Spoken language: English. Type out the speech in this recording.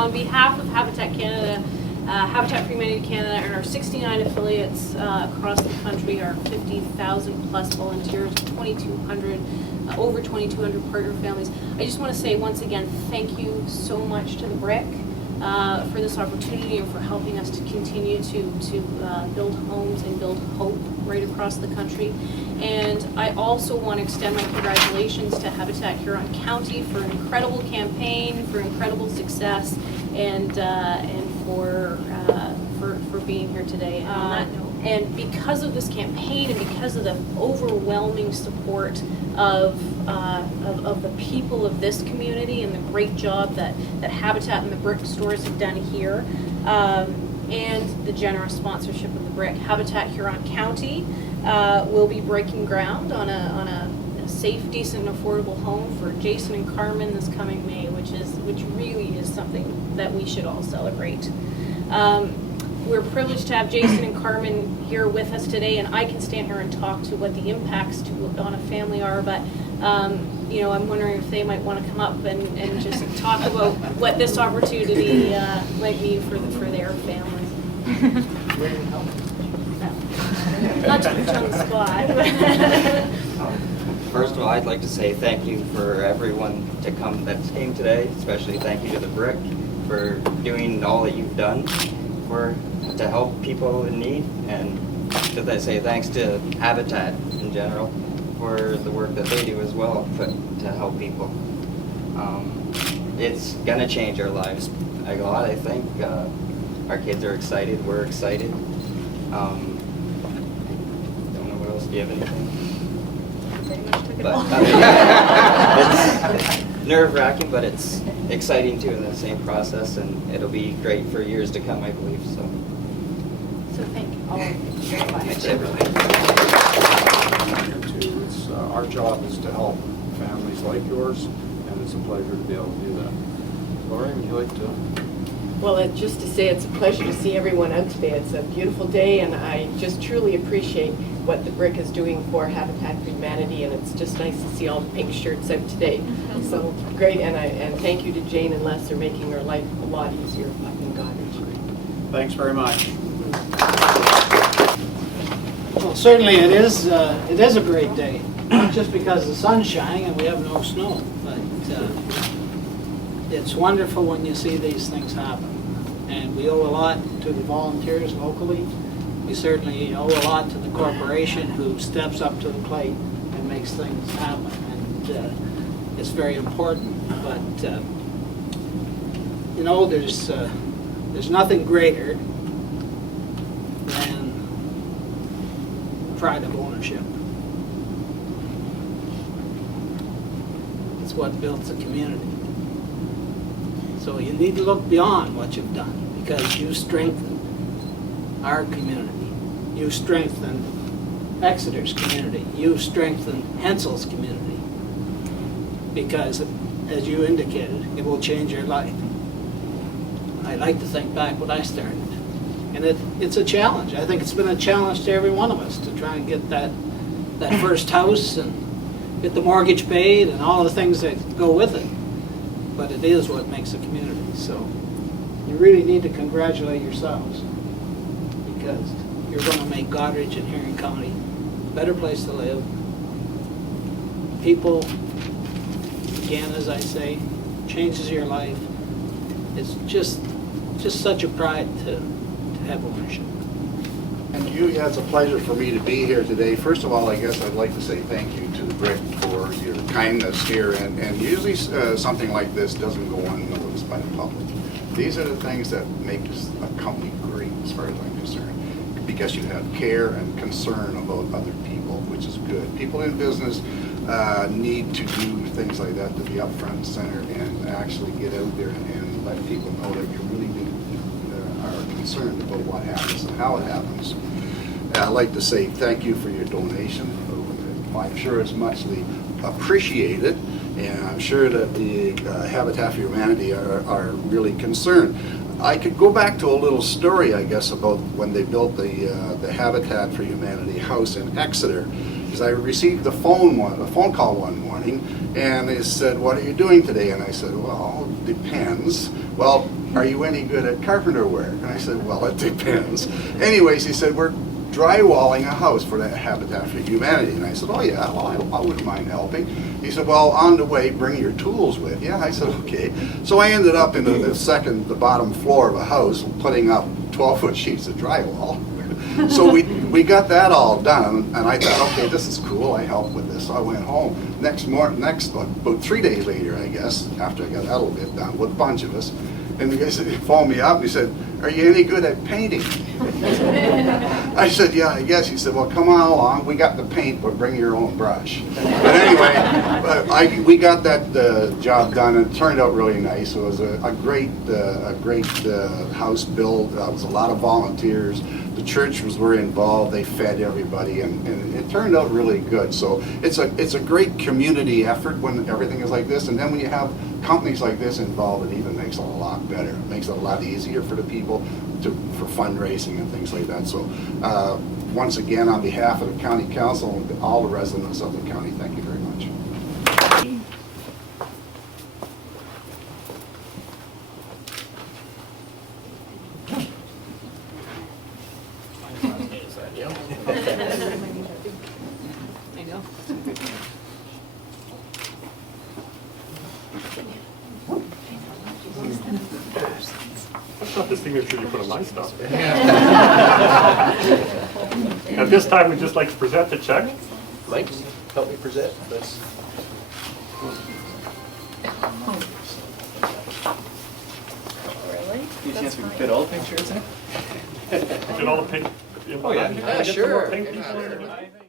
on behalf of Habitat Canada, Habitat for Humanity Canada, and our 69 affiliates across the country, our 50,000 plus volunteers, 2,200, over 2,200 partner families. I just want to say once again, thank you so much to the BRIC for this opportunity and for helping us to continue to build homes and build hope right across the country. And I also want to extend my congratulations to Habitat Huron County for an incredible campaign, for incredible success, and for being here today. And on that note, and because of this campaign and because of the overwhelming support of the people of this community and the great job that Habitat and the BRIC stores have done here, and the generous sponsorship of the BRIC, Habitat Huron County will be breaking ground on a safe, decent, and affordable home for Jason and Carmen this coming May, which really is something that we should all celebrate. We're privileged to have Jason and Carmen here with us today, and I can stand here and talk to what the impacts on a family are, but you know, I'm wondering if they might want to come up and just talk about what this opportunity might mean for their families. Not to put you on the spot. First of all, I'd like to say thank you for everyone that came today, especially thank you to the BRIC for doing all that you've done to help people in need, and should I say thanks to Habitat in general for the work that they do as well to help people. It's gonna change our lives a lot, I think. Our kids are excited, we're excited. Don't know what else, do you have anything? Pretty much took it But all. It's nerve-wracking, but it's exciting too in the same process, and it'll be great for years to come, I believe. So thank you all very much. Thanks, everyone. Our job is to help families like yours, and it's a pleasure to be able to do that. Lori, would you like to? Well, just to say it's a pleasure to see everyone out today. It's a beautiful day, and I just truly appreciate what the BRIC is doing for Habitat for Humanity, and it's just nice to see all the pink shirts out today. So great, and thank you to Jane and Les for making our life a lot easier up in Goderich. Thanks very much. Well, certainly it is a great day, not just because the sun's shining and we have no snow, but it's wonderful when you see these things happen. And we owe a lot to the volunteers locally. We certainly owe a lot to the corporation who steps up to the plate and makes things happen. And it's very important. But you know, there's nothing greater than pride of ownership. It's what builds a community. So you need to look beyond what you've done, because you strengthen our community. You strengthen Exeter's community. You strengthen Hensel's community. Because, as you indicated, it will change your life. I like to think back when I started. And it's a challenge. I think it's been a challenge to every one of us to try and get that first house and get the mortgage paid and all the things that go with it. But it is what makes a community. So you really need to congratulate yourselves, because you're going to make Goderich and Huron County a better place to live. People, again, as I say, changes your life. It's just such a pride to have ownership. And you, yeah, it's a pleasure for me to be here today. First of all, I guess I'd like to say thank you to the BRIC for your kindness here. And usually something like this doesn't go unnoticed by the public. These are the things that make a company great, as far as I'm concerned, because you have care and concern about other people, which is good. People in business need to do things like that, to be up front and center and actually get out there and let people know that you really do are concerned about what happens and how it happens. I'd like to say thank you for your donation. I'm sure it's muchly appreciated, and I'm sure that the Habitat for Humanity are really concerned. I could go back to a little story, I guess, about when they built the Habitat for Humanity house in Exeter. Because I received a phone call one morning, and they said, "What are you doing today?" And I said, "Well, it depends." Well, are you any good at carpenter work? And I said, well, it depends. Anyways, he said, we're drywalling a house for the Habitat for Humanity. And I said, oh yeah, well, I wouldn't mind helping. He said, well, on the way, bring your tools with you. I said, okay. So I ended up in the bottom floor of a house putting up 12-foot sheets of drywall. So we got that all done, and I thought, okay, this is cool, I helped with this. So I went home. About 3 days later, I guess, after I got that little bit done, with a bunch of us, and the guy said, he phoned me up and he said, are you any good at painting? I said, yeah, I guess. He said, well, come on along, we got the paint, but bring your own brush. But anyway, we got that job done, and it turned out really nice. It was a great house build. It was a lot of volunteers. The church was very involved. They fed everybody, and it turned out really good. So it's a great community effort when everything is like this. And then when you have companies like this involved, it even makes it a lot better. It makes it a lot easier for the people for fundraising and things like that. So once again, on behalf of the county council and all the residents of the county, thank you very much. I know. That's not the signature you put on my stuff. At this time, we'd just like to present the check. Mike, help me present this. Really? Do you chance we can fit all the pictures in? Get all the pink. Oh, yeah. Can I get some more Sure. pink people in?